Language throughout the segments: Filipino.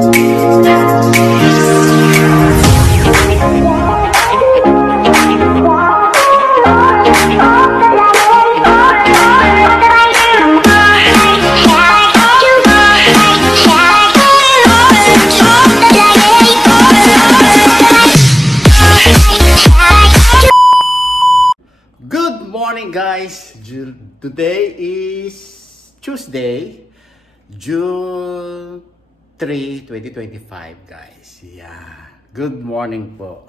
Good morning guys! Today is Tuesday, June 3, 2025 guys. Yeah. Good morning po.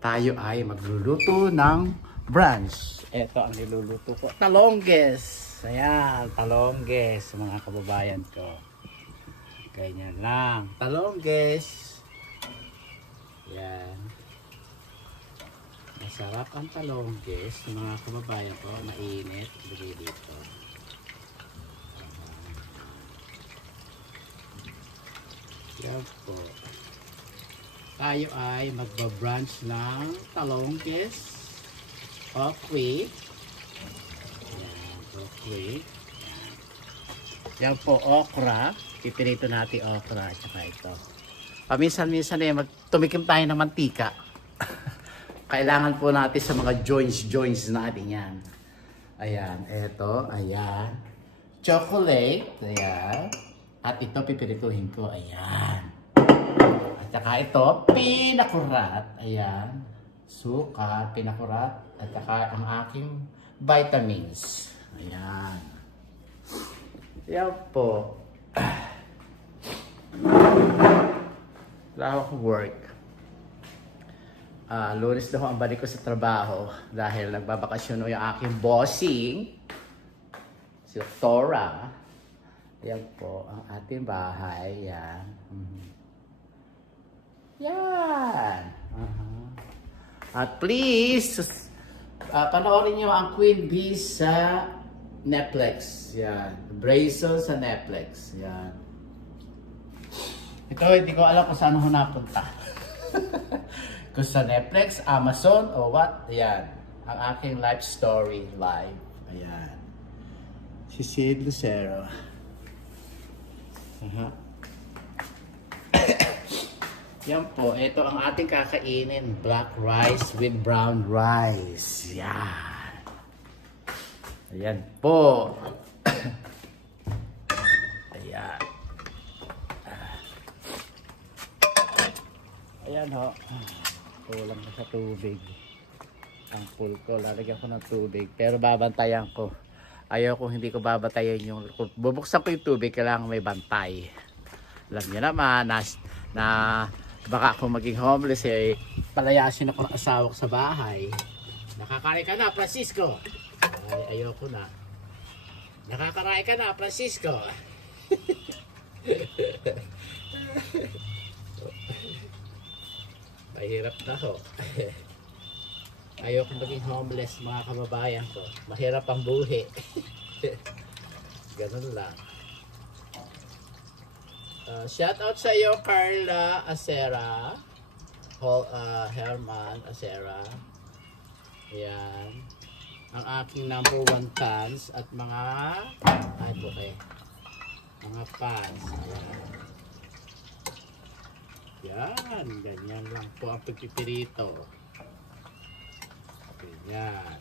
Tayo ay magluluto ng brunch. Ito ang niluluto ko. Talongges. Ayan, talongges mga kababayan ko. Ganyan lang. Talongges. Yan. Masarap ang talongges mga kababayan ko. Mainit. Bili dito. Yan po. Tayo ay magbabrunch ng talongges. Okay. Yan. Okay. Yan po okra. Pipirito natin okra. At saka ito. Paminsan-minsan tumikim tayo ng mantika. Kailangan po natin sa mga joints natin yan. Ayan, eto, ayan. Chocolate, ayan. At ito pipirituhin ko, ayan. At saka ito, pinakurat, ayan. Suka, pinakurat, at saka ang aking vitamins. Ayan. Ayan po. Wala akong work. Lunes na ho ang balik ko sa trabaho dahil nagbabakasyon yung aking bossing, si Tora. Yan po ang ating bahay. Yan. Yan. At please, panoorin nyo ang Queen Bee sa Netflix. Yan. Brazel sa Netflix. Yan. Ito, hindi ko alam kung saan ho napunta. Kung sa Netflix, Amazon, o what? Ayan. Ang aking life story live. Ayan. Si Sid Lucero. Yan po. Ito ang ating kakainin. Black rice with brown rice. Yan. Ayan po. Ayan. Ayan ho. Kulang na sa tubig ang pool ko, lalagyan ko ng tubig pero babantayan ko. Ayaw kung hindi ko babantayan yung, kung bubuksan ko yung tubig kailangan may bantay. Alam niyo naman na baka kung maging homeless eh palayasin ako ng asawa ko sa bahay. Nakakaray ka na Francisco. Ay, ayaw ko na. Nakakaray ka na Francisco. Mahirap na ho. Ayoko maging homeless mga kababayan ko. Mahirap ang buhi. Ganun lang. Shout out sa iyo Carla Acera. Herman Acera. Ayan. Ang aking number 1 fans at mga mga fans. Ayan. Yan, ganyan lang po ang pagpipirito. Ganyan.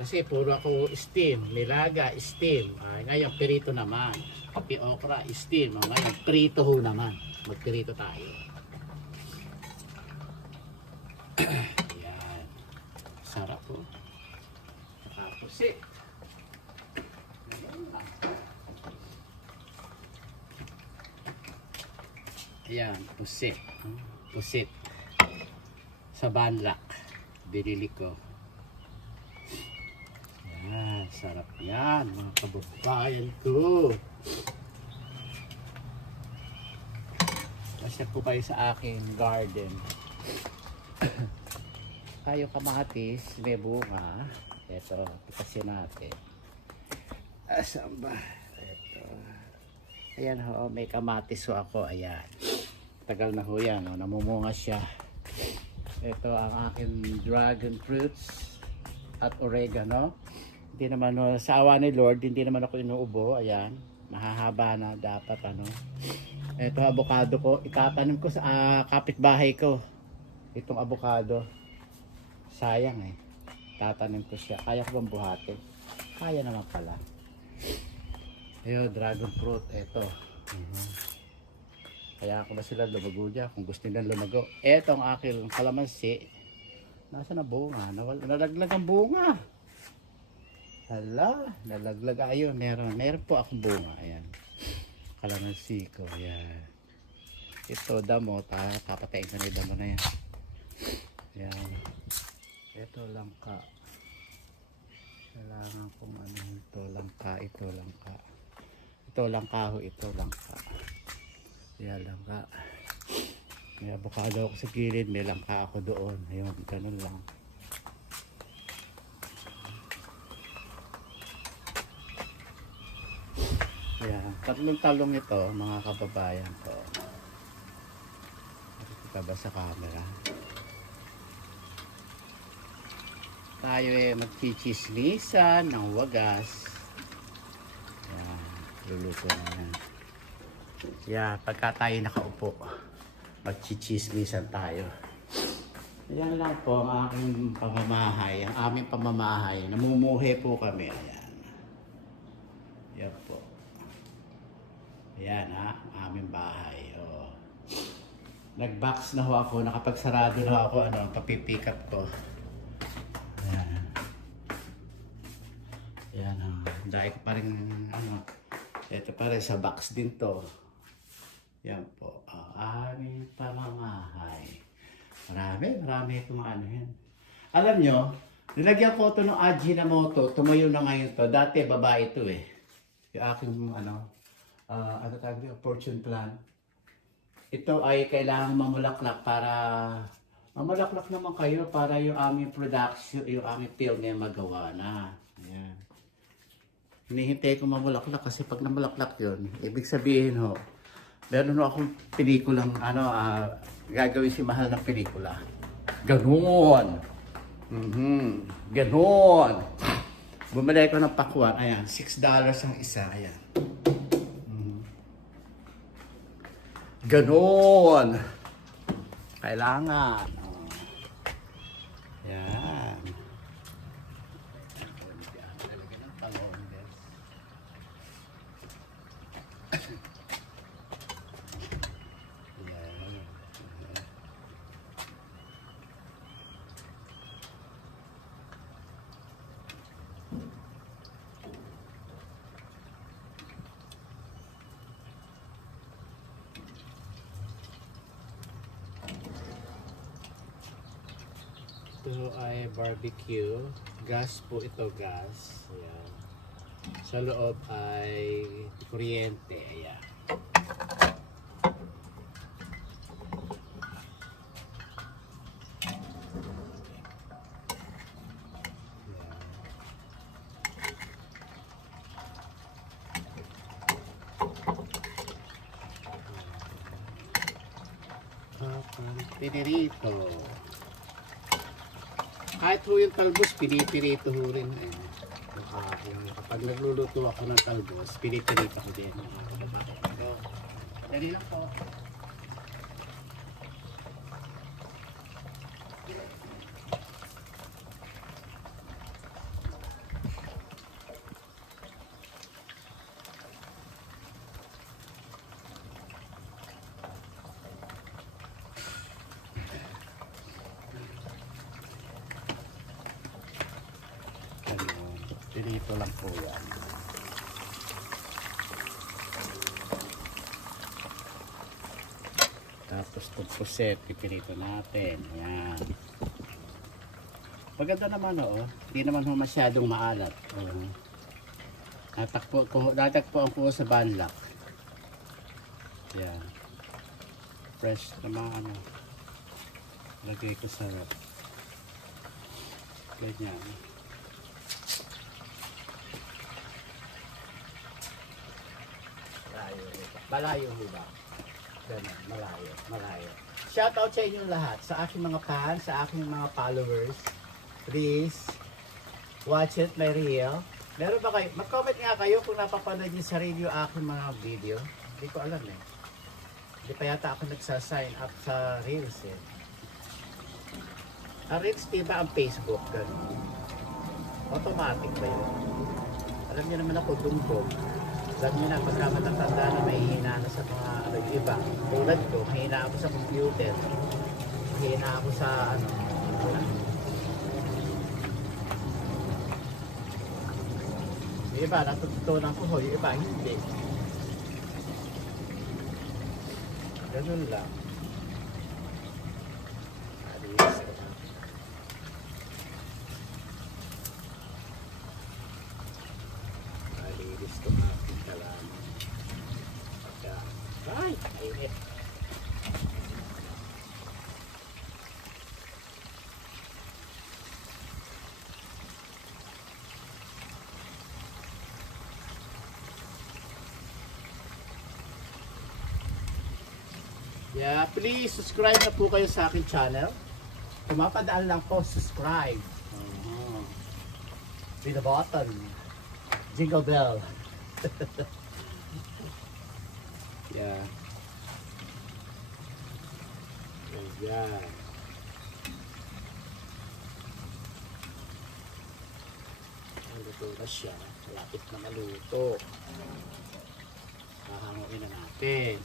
Kasi puro ako steam, nilaga, steam. Ngayon, pirito naman. Kapi okra, steam. Ngayon, prito ho naman. Magpirito tayo. Yan. Sarap po. Tapos Ayan, pusit. Pusit. Sa banlak. Binili ko. Ayan, sarap yan mga kababayan ko. Kasi po kayo sa aking garden. Tayo kamatis, may bunga. Ito, pitasin natin. Asan ba? Ito. Ayan ho, may kamatis ho ako. Ayan. Tagal na ho yan. Namumunga siya. Ito ang aking dragon fruits at oregano. Hindi naman, sa awa ni Lord, hindi naman ako inuubo. Ayan. Mahahaba na dapat ano. Ito avocado ko, itatanim ko sa kapitbahay ko. Itong avocado. Sayang eh. Tatanim ko siya. Kaya ko bang buhati? Kaya naman pala. Ayun, dragon fruit. Ito. Kaya ako ba sila lumago dyan kung gusto nilang lumago. Ito ang aking kalamansi. Nasa na bunga? Nalaglag ang bunga. Hala, nalaglag. Ayun, meron po akong bunga. Ayan. Kalamansi ko. Ayan. Ito, damo. Papatayin ko na yung damo na yan. Ayan. Ito langka. Kailangan kong ano ito langka, ito langka. Ito langka ho, ito langka. Yan langka. May avocado ako sa gilid, may langka ako doon. Ayun, ganun lang. Ayan, tatlong talong ito mga kababayan ko. Nakikita ba sa camera? Tayo eh magchichismisan ng wagas. Yan, luluto na yan. Yan, pagka tayo nakaupo, magchichismisan tayo. Yan lang po ang aking pamamahay, ang aming pamamahay. Namumuhay po kami. Ayan. Yan po. Ayan ha, ang aming bahay. Oh. Nag-box na ho ako, nakapagsarado na ako, papipick up ko. Ayan. Ayan, dahil ko pa rin, ito pa rin sa box din to. Yan po, aming pamamahay. Marami itong yan. Alam nyo, nilagyan ko ito ng Ajinomoto, tumayo na ngayon to. Dati babae ito eh. Yung aking, tawag nyo, fortune plan. Ito ay kailangan mamulaklak para mamulaklak naman kayo para yung aming production, yung aming film ngayon magawa na. Ayan. Hinihintay ko mamulaklak kasi pag namulaklak yun, ibig sabihin ho, meron akong pelikulang, gagawin si mahal ng pelikula. Ganoon. Ganoon. Bumili ko ng pakwan. Ayan, $6 ang isa. Ayan. Ganoon. Kailangan. Yan. Ito ay barbecue. Gas po ito, gas. Ayan. Sa loob ay kuryente. Ayan. Pinirito. Kahit ho yung talbos, pinipirito ho rin. Kapag nagluluto ako ng talbos, pinipirito ko din. Dali lang po. Dito lang po yan. Tapos itong puset, pipirito natin. Yan. Maganda naman hindi naman masyadong maalat. Natakpuan ko sa banlak. Yan. Fresh na mga lagay ko sa ganyan. Malayo ho ba? Ganun, malayo. Shoutout sa inyo lahat, sa aking mga fans, sa aking mga followers. Please, watch it my reel. Meron ba kayo? Mag-comment nga kayo kung napapanood niyo sa radio aking mga video. Hindi ko alam eh. Hindi pa yata ako nagsa-sign up sa Reels eh. Ang Reels diba ang Facebook? Ganun. Automatic ba yun? Alam niyo naman ako dumbog. Alam niyo na pagka matatanda na may hina na sa mga ano yung iba. Tulad ko, mahina ako sa computer. Mahina ako sa ano. Yung iba, natututunan ko ho. Yung iba, hindi. Ganun lang. Alis ko. Alilis ko aking kalaman. Pagka, ay, kainit. Yeah, please subscribe na po kayo sa akin channel. Tumapadaan lang po, subscribe. With the button. Jingle bell. Yeah. Ayan. Maluto na siya. Malapit na maluto. Hahanguin na natin.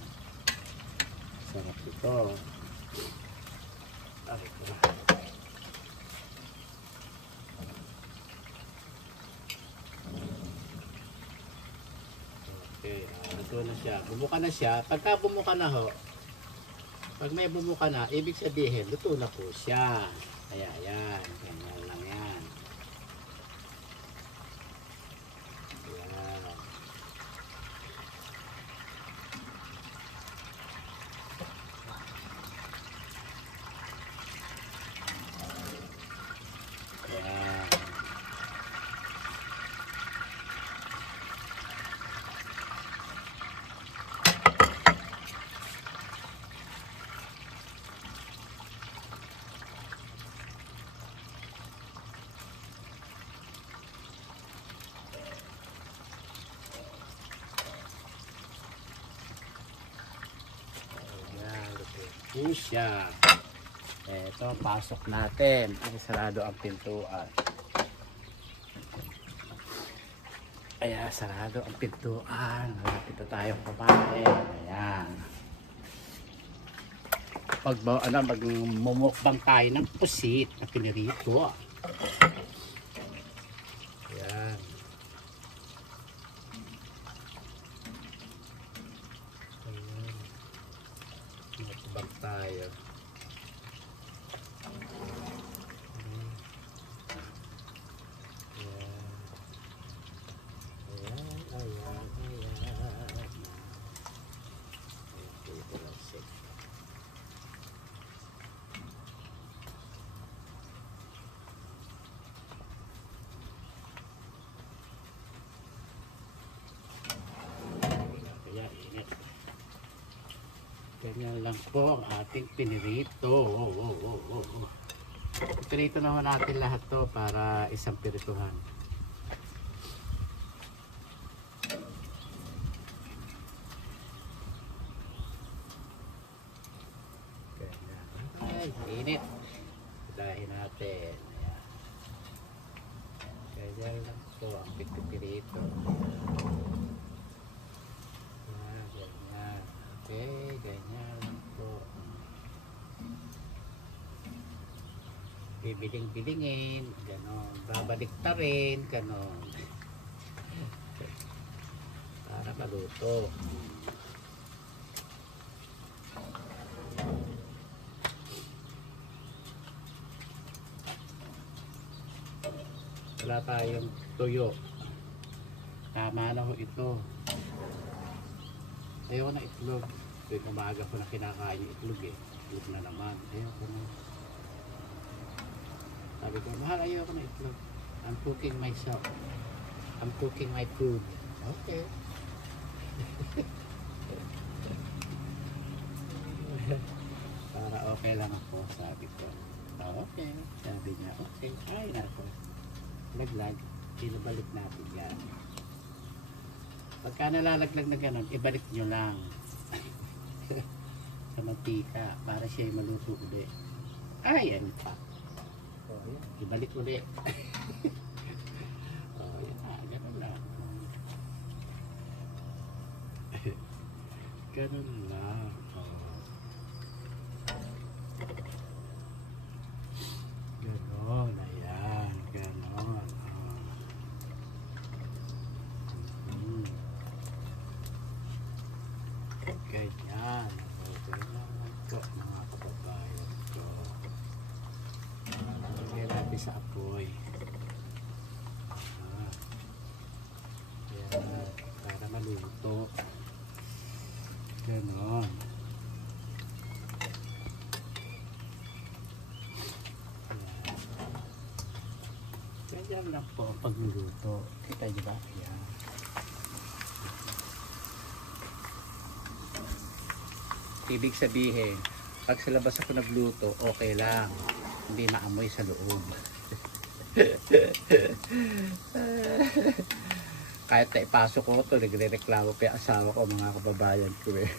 Sarap ito. Ay, ito. Okay, ito na siya. Bumuka na siya. Pagka bumuka na ho, pag may bumuka na, ibig sabihin, luto na po siya. Kaya yan. Ganyan lang yan. Ayan. Ayan. Po siya. Eto, pasok natin. Ay, sarado ang pintuan. Kaya, sarado ang pintuan. Malapit na tayong kumain. Ayan. Magmumukbang tayo ng pusit na pinirito. Ayan. Mukbang tayo. Ganyan lang po ang ating pinirito. Pinirito naman natin lahat to para isang pirituhan. Ganyan. Ay, init. Pitahin natin. Ganyan lang po ang pinirito. Okay, ganyan lang po. Bibiling-bilingin, gano'n. Babalik ta rin, gano'n. Para maluto. Wala tayong tuyo. Tama na ho ito. Ayoko na itlog. Tuwing umaga ko na kinakain yung itlog eh. Itlog na naman. Ayoko na. Sabi ko, mahal, ayoko na itlog. I'm cooking myself. I'm cooking my food. Okay. Para okay lang ako, sabi ko. Okay. Sabi niya, okay. Ay na ako. Laglag. Pinabalik natin yan. Pagka nalalaglag na ganun, ibalik nyo lang sa mantika para siya maluto ulit. Ayan pa. O, yan. Ibalik ulit. O, yan na. Ganun lang. Ganun lang. O. Ganon, ayan, ganon. Ganyan. Ganyan po mga kababayan ko. Lagyan natin sa apoy. Ayan, para maluto. Ganon. Ganyan lang po ang pagluluto. Kita niyo ba? Ayan. Ibig sabihin, pag sa labas ako nagluto, okay lang. Hindi maamoy sa loob. Kahit na ipasok ko ito, nagre-reklamo pa yung asawa ko, mga kababayan ko eh.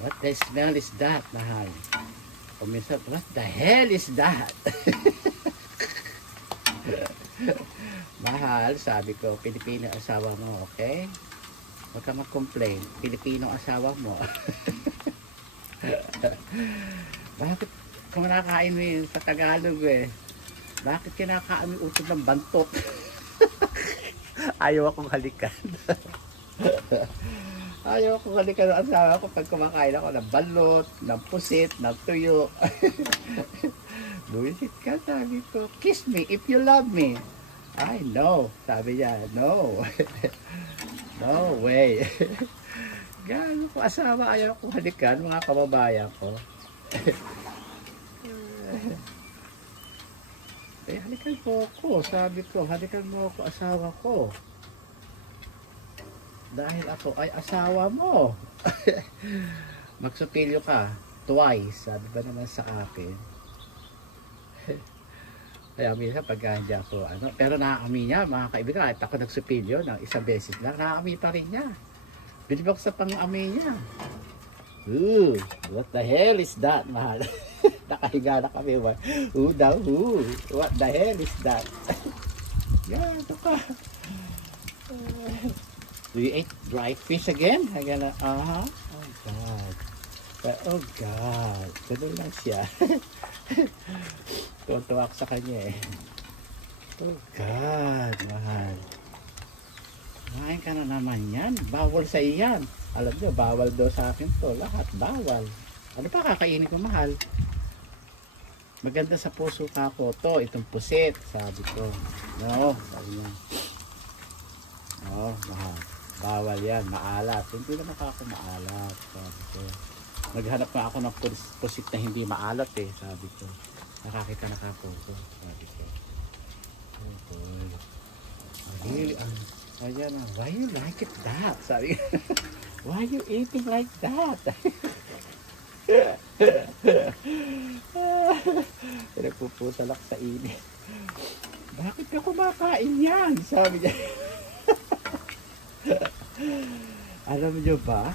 What the smell is that, mahal? O minsan, what the hell is that? Mahal, sabi ko, Pilipino asawa mo, okay? Huwag ka mag-complain, Pilipino asawa mo. Bakit kumakain mo yun sa Tagalog eh? Bakit kinakain mo yung utod ng bantot? Ayaw akong halikan. Ayaw akong halikan ng asawa ko pag kumakain ako ng balot, ng pusit, ng tuyo. Buisit ka, sabi ko. Kiss me if you love me. Ay, no. Sabi niya, no. No way. Gano'n ko asawa, ayaw kong halikan, mga kababayan ko. Eh, halikan mo ako, sabi ko, halikan mo ako, asawa ko. Dahil ako ay asawa mo. Magsupilyo ka, twice, sabi ba naman sa akin. Kaya minsan pag hindi ako, pero nakakami niya, mga kaibigan, kahit ako nagsupilyo ng isang beses lang, nakakami pa rin niya. Bilibak sa pang-ami niya. Ooh, what the hell is that, mahal? Nakahiga na kami. What the hell is that? Yan, ito ka. Do you eat dry fish again? Hanggang na, oh God. Oh God. Ganun lang siya. Tuwa ako sa kanya eh. Oh God, mahal. Kumain ka na naman yan. Bawal sa iyan. Alam nyo, bawal daw sa akin to. Lahat bawal. Ano pa kakainin ko, mahal? Maganda sa puso ka ko to. Itong pusit, sabi ko. No, sabi niya. Oh, mahal. Bawal yan, maalat. Hindi naman ako maalat, sabi ko. Naghanap na ako ng pusit na hindi maalat eh, sabi ko. Nakakita na ka po ko, sabi ko. Oh boy. Really, ayan na, why you like it that? Sabi ko. Why you eating like that? Pinagpuputal ako sa init. Bakit ka kumakain yan? Sabi niya. Alam niyo ba?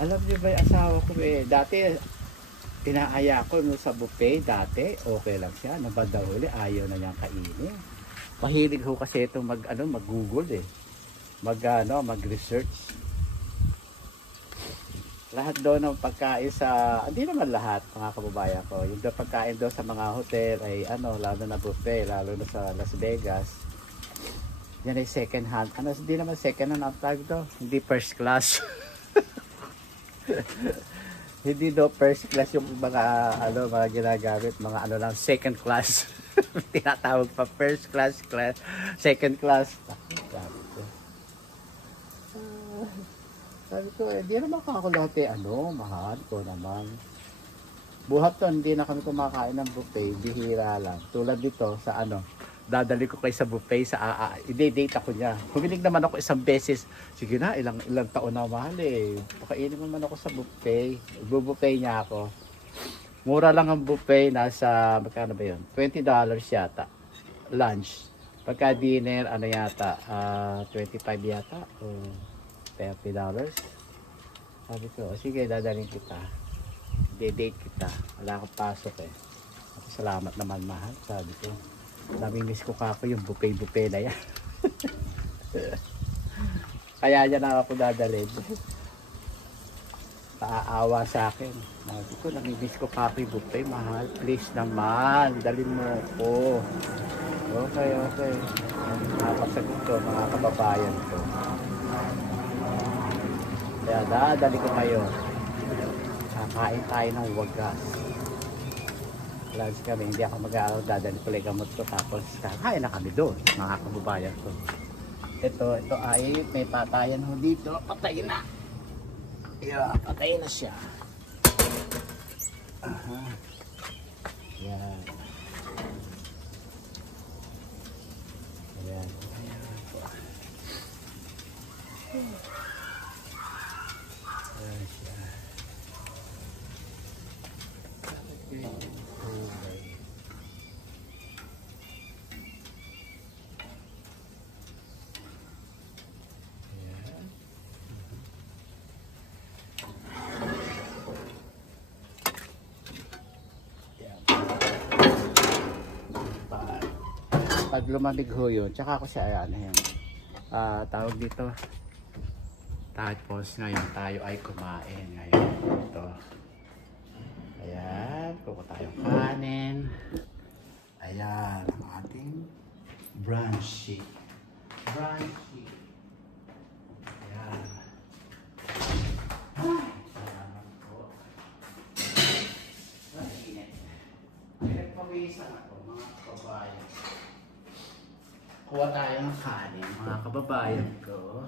Alam niyo ba yung asawa ko eh? Dati, pinaaya ko no, sa buffet dati. Okay lang siya. Nabanda huli, ayaw na niyang kainin. Mahilig ho kasi itong mag-google eh. Mag-research. Lahat doon ng pagkain sa, hindi naman lahat mga kababayan ko, yung pagkain doon sa mga hotel ay lalo na buffet, lalo na sa Las Vegas, yan ay second hand, hindi naman second hand ang tawag doon, hindi first class. Hindi do first class yung mga ginagamit, mga lang, second class. Tinatawag pa first class, second class. Sabi ko, di naman ako dati, mahal ko naman. Buhat to, hindi na kami kumakain ng buffet, bihira lang. Tulad dito, sa dadali ko kayo sa buffet, i-date ako niya. Humiling naman ako isang beses. Sige na, ilang taon na mahal eh. Pakainin naman ako sa buffet. Bubuffet niya ako. Mura lang ang buffet, nasa, magkano ba yun? $20 yata. lunch. Pagka dinner, ano yata, 25 yata o $30. Sabi ko, sige, dadalhin kita. De-date kita. Wala akong pasok eh. Ako, salamat naman mahal. Sabi ko, namimiss ko kako yung buffet na yan. Kaya yan ako dadalhin. Paaawa sa akin. Sabi ko, namimiss ko kako yung buffet, mahal. Please naman, dalhin mo ko. Okay. Nakapagsagot ko, mga kababayan ko. Kaya dadali ko kayo. Kakain tayo ng wagas. Lunch kami, hindi ako mag-aaral, dadali ko lang gamot ko. Tapos kakain na kami doon, mga kababayan ko. Ito ay may patayan ho dito. Patay na. Yeah, patay na siya. Aha. Yan. Ayan. Ayan siya. Pag lumamig ho yun, tsaka ako siya, ayan, tawag dito. Tapos ngayon tayo ay kumain ngayon. Ito. Ayan, kuko tayong kanin. Ayan, ang ating brunch. Ayan. Salamat po. Mainit. Pinagpawisan ako, mga kababayan. Kuha tayo ng kanin, mga kababayan ko.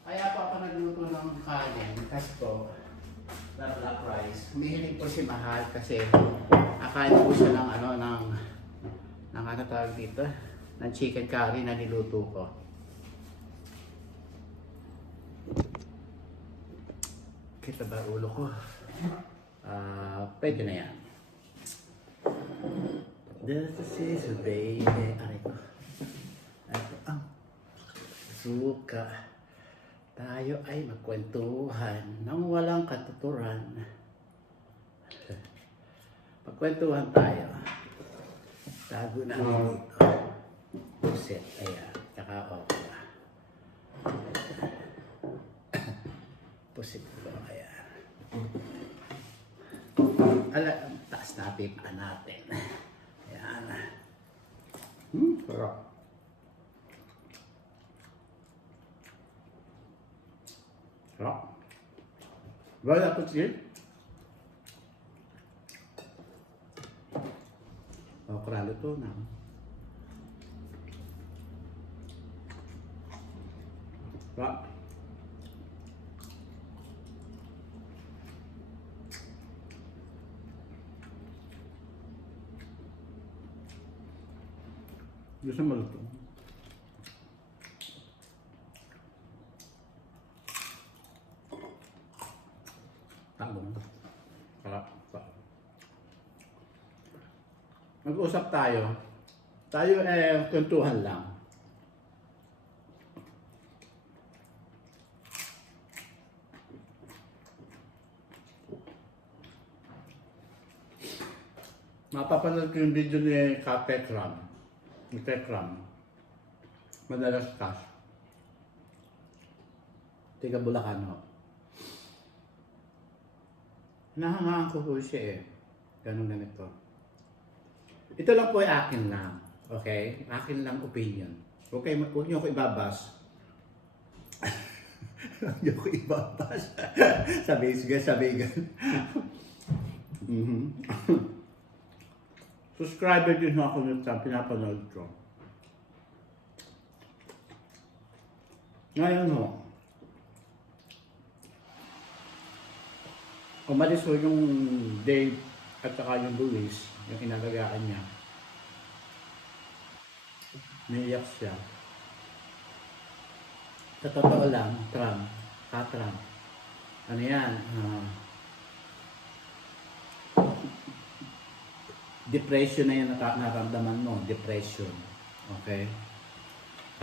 Kaya pa ako nagluto ng kanin kasi po, na black rice. Humihiling po si Mahal kasi akain po siya ng ano tawag dito, ng chicken curry na niluto ko. Kita ba ulo ko? Pwede na yan. This is a baby. Aray ko. Suka. Tayo ay magkwentuhan ng walang katuturan. Magkwentuhan tayo. Tago na dito. Pusit. Ayan. Tsaka okra. Pusit ko. Ayan. Taas natin pa natin. Ayan. Sarap. Sarap. Wala po siya. Okra luto na. Sarap. Gusto mo luto? Tangong. Sarap. Mag-usap tayo. Tayo kwentuhan lang. Mapapanood ko yung video ni Katekram. Ni Tekram. Madalas cash. Tiga Bulacan ho. Nahangaan ko po siya eh. Ganun ganito. Ito lang po ay akin lang. Okay? Akin lang opinion. Okay, huwag niyo ko ibabas. Huwag niyo ko ibabas. Sabi. Subscriber din ako nito sa pinapanood ko. Ngayon ho, umalis ho yung Dave at saka yung Luis, yung inalagaan niya. Naiyak siya. Sa totoo lang, Trump, ka-Trump, ano yan, depression na yung nararamdaman mo, depression. Okay?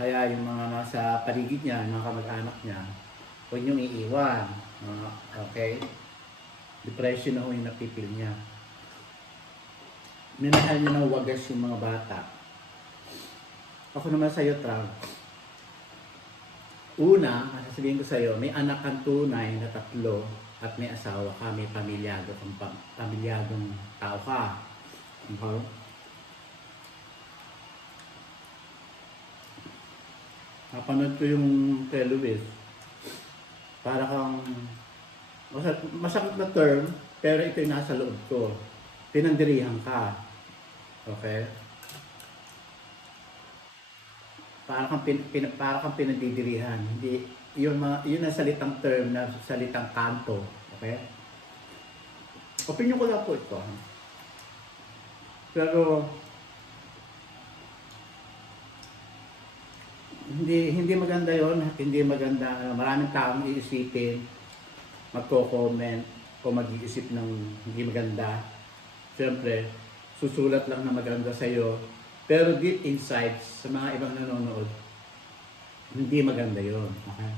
Kaya yung mga nasa paligid niya, mga kamag-anak niya, huwag niyong iiwan. Okay? Depression na ho yung napipil niya. Minahal niya ng wagas yung mga bata. Ako naman sa'yo, Trump. Una, sasabihin ko sa'yo, may anak kang tunay na 3 at may asawa ka, may pamilyadong tao ka. Okay? Napanood ko yung kay Luis. Para kang masakit na term, pero ito yung nasa loob ko. Pinandirihan ka. Okay? Para kang pinandidirihan. Hindi, yun ang salitang term na salitang kanto. Okay? Opinion ko lang po ito. Pero, hindi maganda yon, hindi maganda. Maraming taong iisipin, magko-comment, o mag-iisip ng hindi maganda. Siyempre, susulat lang na maganda sa'yo. Pero deep inside, sa mga ibang nanonood, hindi maganda yon. Okay?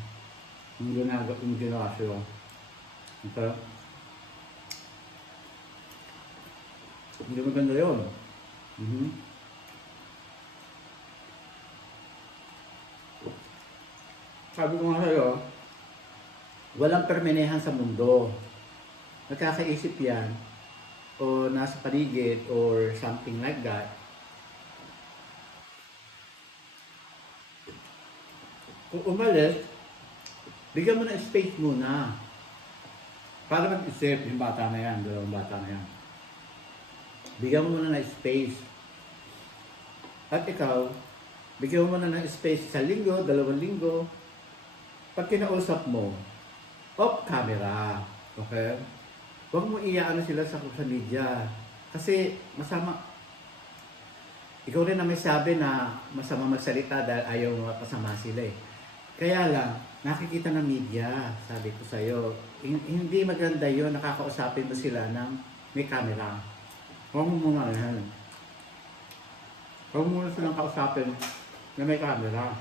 Yung ginawa siya. Okay? Hindi maganda yon. Sabi ko nga sa'yo, walang permanehan sa mundo. Nagkakaisip yan, o nasa paligid, or something like that. Kung umalis, bigyan mo na space muna. Para mag-isip yung bata na yan, 2 bata na yan. Bigyan mo muna ng space. At ikaw, bigyan mo muna ng space 1 linggo, 2 linggo. Pag kinausap mo, off camera. Okay? Huwag mo iyaano sila sa social media. Kasi masama. Ikaw rin na may sabi na masama magsalita dahil ayaw mapasama sila eh. Kaya lang, nakikita ng media, sabi ko sa'yo, hindi maganda yun, nakakausapin mo sila ng may camera. Huwag mo muna yan. Huwag mo muna silang kausapin na may camera.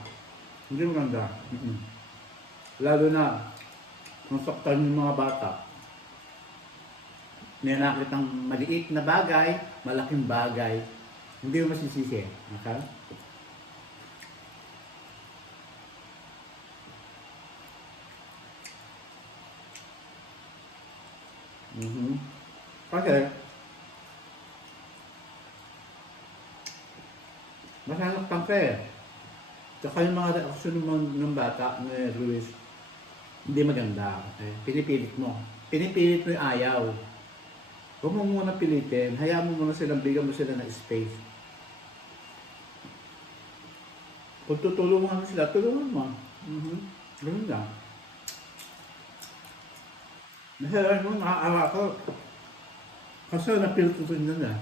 Hindi maganda. Lalo na, kung saktan yung mga bata. May nakitang maliit na bagay, malaking bagay, hindi mo masisisi. Okay? Kasi, masasaktan ka eh. Tsaka yung mga reaksyon ng bata ni Luis, hindi maganda. Okay? Pinipilit mo. Pinipilit mo yung ayaw. Huwag mo muna pilitin. Hayaan mo muna silang, bigyan mo sila ng space. Kung tutulungan mo sila, tulungan mo. Ganun lang. Nasalan mo, nakaawa ko. Kasi napil ko rin na.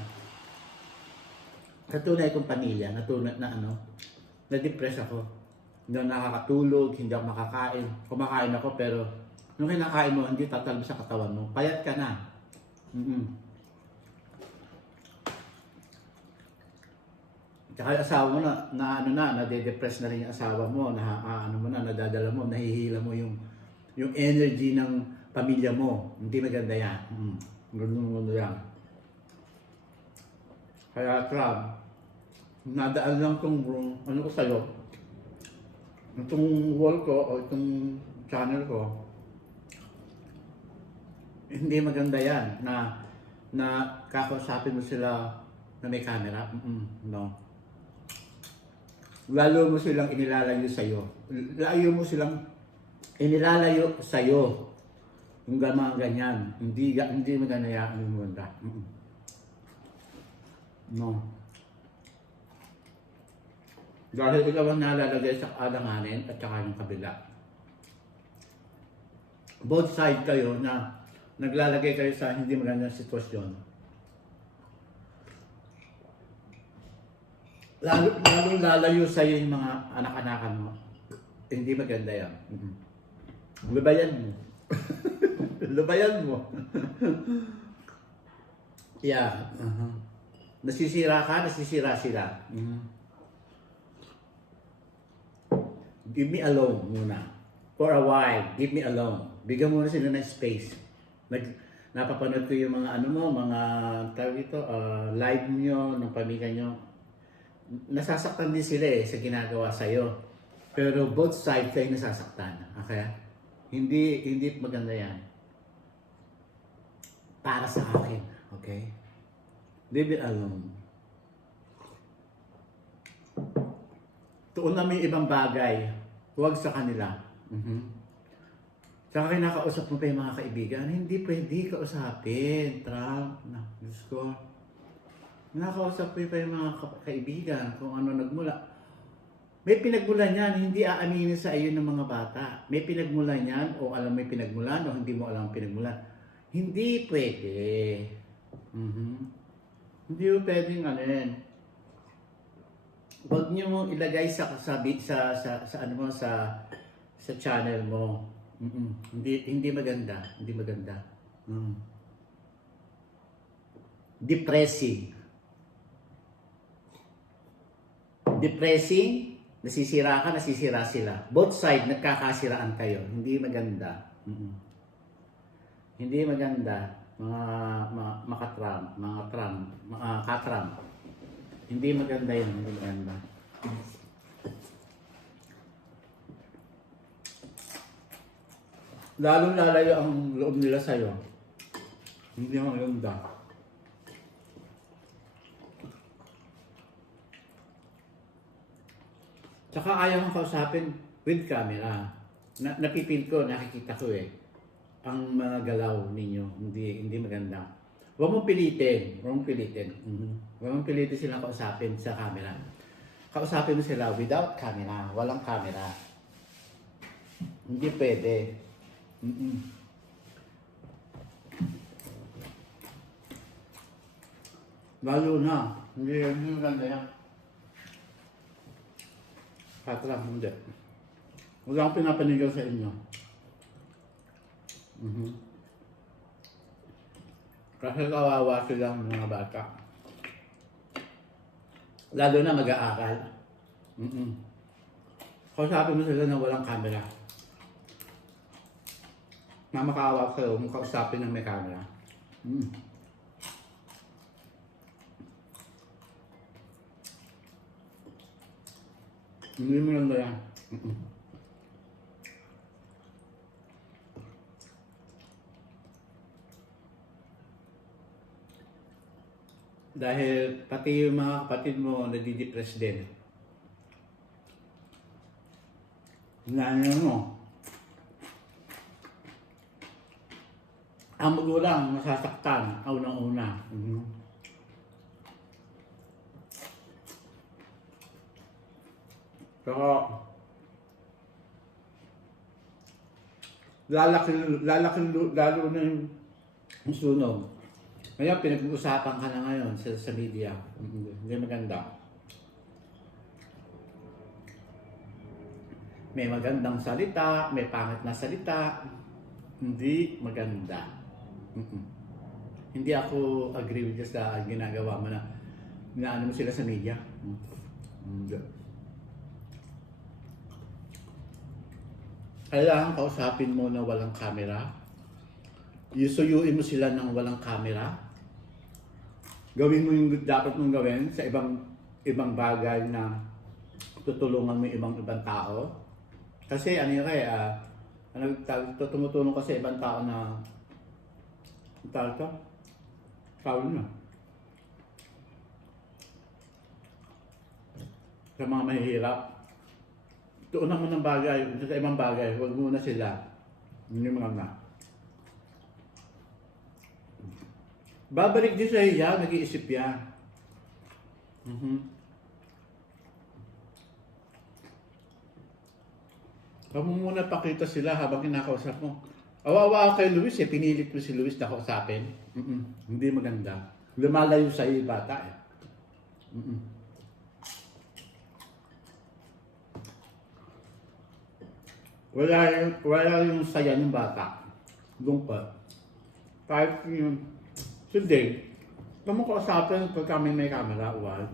Katunay kong pamilya, na-depress ako. Hindi ako nakakatulog, hindi ako makakain. Kumakain ako pero nung kinakain mo, hindi tatalbos sa katawan mo. Payat ka na. Tsaka yung asawa mo nade-depress na rin yung asawa mo, nadadala mo, nahihila mo yung energy ng pamilya mo. Hindi maganda yan. Ganun yan. Kaya Trump, nadaan lang itong ano ko sa'yo, itong wall ko o itong channel ko, hindi maganda yan na kakausapin mo sila na may camera. No. Lalo mo silang inilalayo sa'yo. Layo mo silang inilalayo sa'yo. Yung mga ganyan. Hindi maganda yan. Hindi maganda. No. Dahil ikaw ang nalalagay sa alanganin at saka yung kabila. Both side kayo na naglalagay kayo sa hindi magandang sitwasyon. Lalong lalayo sa iyo yung mga anak-anakan mo. Hindi maganda yan. Lubayan mo. Lubayan mo. Yeah. Nasisira ka, nasisira sila. Give me alone muna. For a while, give me alone. Bigyan mo na sila ng space. Napapanood ko yung mga ano mo, mga tawag ito, live nyo, ng pamilya nyo. Nasasaktan din sila sa ginagawa sa'yo. Pero both sides kayo nasasaktan. Okay? Hindi maganda yan. Para sa akin. Okay? Leave it alone. Tuon namin ibang bagay. Huwag sa kanila. Saka kinakausap mo pa yung mga kaibigan. Hindi pwede kausapin. Trump. Diyos ko. Kinakausap mo pa yung mga kaibigan kung ano nagmula. May pinagmulan yan. Hindi aaminin sa iyo ng mga bata. May pinagmulan yan o alam mo yung pinagmulan o hindi mo alam yung pinagmulan. Hindi pwede. Hindi mo pwedeng ano yan. Huwag niyo mo ilagay sa ano mo sa channel mo. Hindi maganda, hindi maganda. Depressing. Depressing, nasisira ka, nasisira sila. Both side nagkakasiraan kayo. Hindi maganda. Hindi maganda, mga katram. Hindi maganda yun, hindi maganda. Lalong lalayo ang loob nila sa'yo. Hindi maganda. Tsaka ayaw kong kausapin with camera. Napipil ko, nakikita ko ang mga galaw ninyo. Hindi maganda. Huwag mong pilitin. Huwag mong pilitin silang kausapin sa camera. Kausapin mo sila without camera. Walang camera. Hindi pwede. Lalo na. Hindi maganda yan. Katram, hindi. Wala akong pinapanigaw sa inyo. Kasi kawawa silang mga bata. Lalo na mag-aaral. Kausapin mo sila na walang camera. Mamakaawa kayo kung kausapin ng may camera. Hindi mo lang ba yan? Dahil pati yung mga kapatid mo nadidepress din. Hinanyo mo. Ang magulang nasasaktan, unang-una. Pero lalo na yung sunog. Kaya pinag-uusapan ka na ngayon sa media. Hindi maganda. May magandang salita, may pangit na salita. Hindi maganda. Hindi ako agree with this sa ginagawa mo na inaano mo sila sa media. Kailangan kausapin mo na walang camera. Suyuin mo sila ng walang camera. Gawin mo yung dapat mong gawin sa ibang bagay na tutulungan mo yung ibang tao. Kasi ano yun tumutulong ka sa ibang tao na tao na. Sa mga mahihirap. Tuunan mo ng bagay, sa ibang bagay, huwag muna sila. Hindi mga babalik din sa iya, nag-iisip yan. Huwag mo muna pakita sila habang kinakausap mo. Awawa ako kay Luis pinilit mo si Luis na kausapin. Hindi maganda. Lumalayo sa iyo bata wala yung saya ng bata. Lungkot. Kahit yung today, kausapin pag kami may camera, uwan.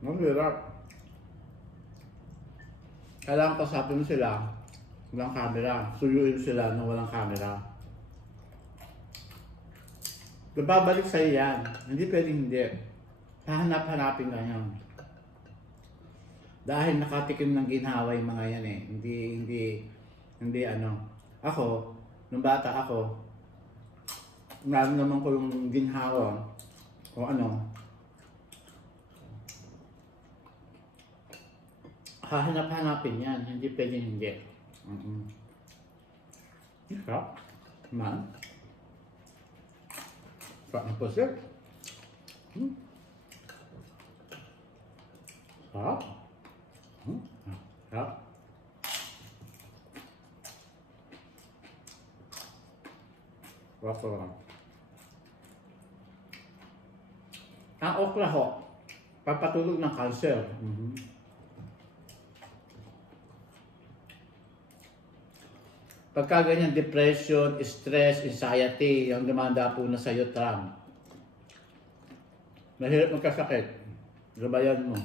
Mahirap. Kailangan kausapin mo sila, walang camera. Suyuin sila nang walang camera. Babalik sa'yo yan. Hindi pwedeng hindi. Hahanap-hanapin ka yan. Dahil nakatikim ng ginhawa yung mga yan eh. Hindi ano. Ako, nung bata ako, naman ko yung ginhawa. O ano. Hahanap-hanapin yan. Hindi pwedeng hindi. Sarap. Man. Sarap na po sir. Sarap. Sarap. Sarap. Ang okra ho, papatulog ng cancer. Pagka ganyan, depression, stress, anxiety, yung dumanda po na sa'yo, Trump. Mahirap magkasakit. Gabayan mo.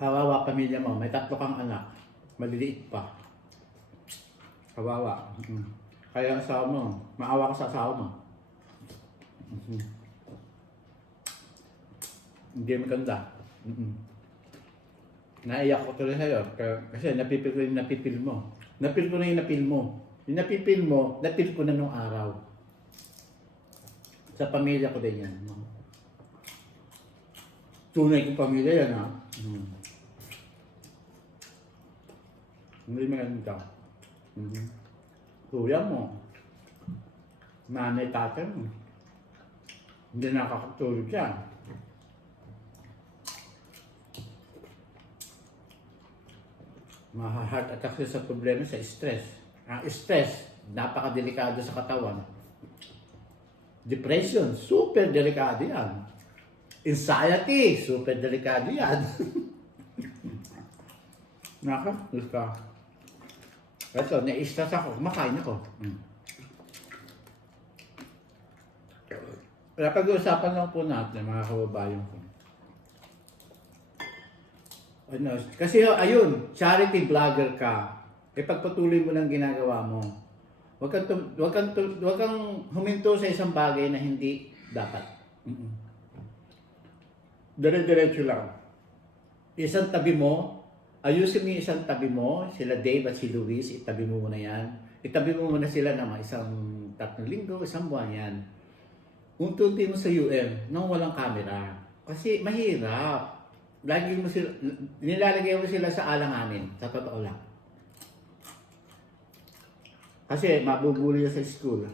Kawawa pamilya mo. May 3 kang anak. Maliliit pa. Kawawa. Kaya ang asawa mo, maawa ka sa asawa mo. Hindi maganda. Naiyak ko tuloy sa'yo kasi napipil ko yung napipil mo. Napil ko na yung napil mo. Yung napipil mo, napil ko na nung araw. Sa pamilya ko din yan. Tunay kong pamilya yan ha. Hindi maganda. Kuya mo. Nanay, tatay mo. Hindi nakakatulog yan. Heart attack sa problema sa stress. Ang stress, napakadelikado sa katawan. Depression, super delikado yan. Anxiety, super delikado yan. Naka. Ito, na-stress ako, kumakain ako. Kaya pag-uusapan lang po natin, mga kababayan ko. Ano, kasi ayun, charity vlogger ka, pagpatuloy mo lang ginagawa mo. Huwag kang huminto sa isang bagay na hindi dapat. Dire-diretso lang. Isang tabi mo, ayusin mo yung isang tabi mo, sila Dave at si Luis, itabi mo muna yan. Itabi mo muna sila naman isang 3 linggo, isang buwan yan. Unti-unti mo sa UM nang walang camera. Kasi mahirap. Nilalagay mo sila sa alanganin, sa totoo lang. Kasi mabubuli sa school.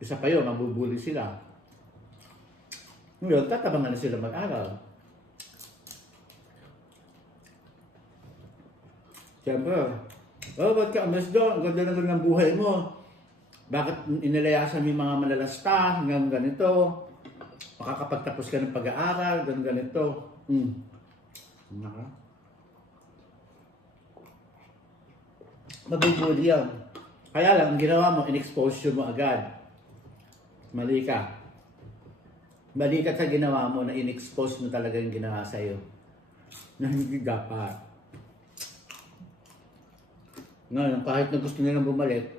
Isa pa yun, mabubuli sila. Ngayon, tatabangan na sila mag-aral. Siyempre, ba't ka amas doon? Ang ganda na ng buhay mo. Bakit inilayasan mo yung mga malalasta hanggang ganito? Makakapagtapos ka ng pag-aaral, ganito. Mabibuli yan. Kaya lang, ang ginawa mo, in-expose mo agad. Mali ka. Mali ka sa ginawa mo na in-expose mo talaga yung ginawa sa'yo. Na hindi dapat. Ngayon, kahit na gusto nilang bumalik,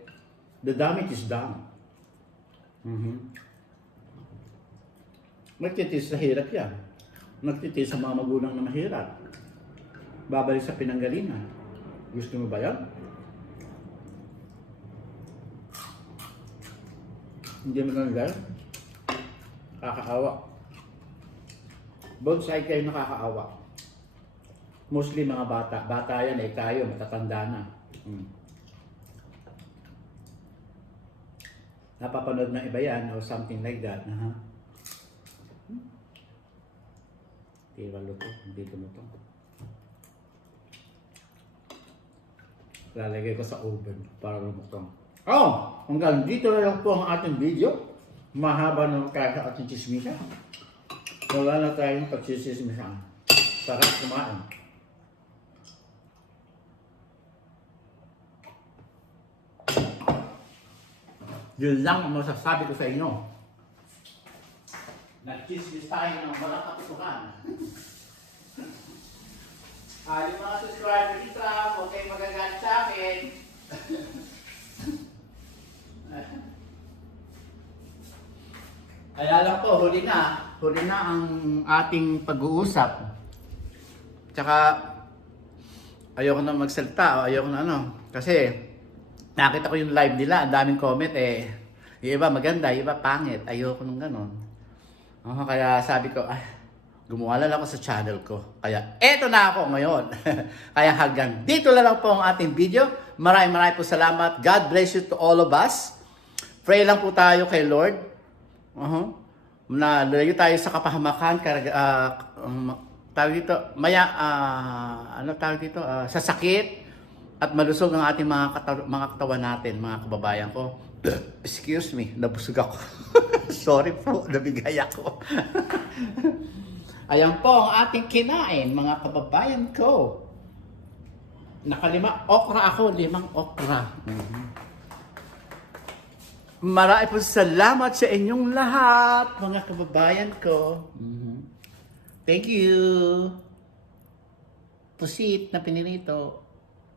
the damage is done. Magtitis sa hirap yan. Magtitis sa mga magulang na mahirap. Babalik sa pinanggalingan. Gusto mo ba yan? Hindi mo nanggal? Nakakaawa. Both side kayo nakakaawa. Mostly mga bata. Bata yan eh, tayo, matatanda na. Napapanood ng iba yan or something like that. Tira luto, hindi lumutong. Lalagay ko sa oven para lumutong. Hanggang dito na lang po ang ating video. Mahaba ng kaya sa ating chismisa. Wala na tayong pagsisismisan. Sarap kumain. Yun lang ang masasabi ko sa inyo. Nag-chismis tayo ng walang kapitukan. Yung mga subscriber dito, huwag kayong magagalit sa akin. Kaya lang po, huli na ang ating pag-uusap. Tsaka, ayoko na magsalita, ayoko na ano. Kasi, nakita ko yung live nila, ang daming comment eh. Yung iba maganda, yung iba pangit. Ayoko nung ganon. Kaya sabi ko, gumawa lang ako sa channel ko. Kaya, eto na ako ngayon. Kaya hanggang dito na lang po ang ating video. Maraming po salamat. God bless you to all of us. Pray lang po tayo kay Lord. Na lalayo tayo sa kapahamakan, tawag dito, sa sakit at malusog ang ating mga katawan natin, mga kababayan ko. Excuse me, nabusog ako. Sorry po, nabigay ako. Ayan po ang ating kinain, mga kababayan ko. Nakalima okra ako, 5 okra. Marami po salamat sa inyong lahat, mga kababayan ko. Thank you. Pusit na pinirito.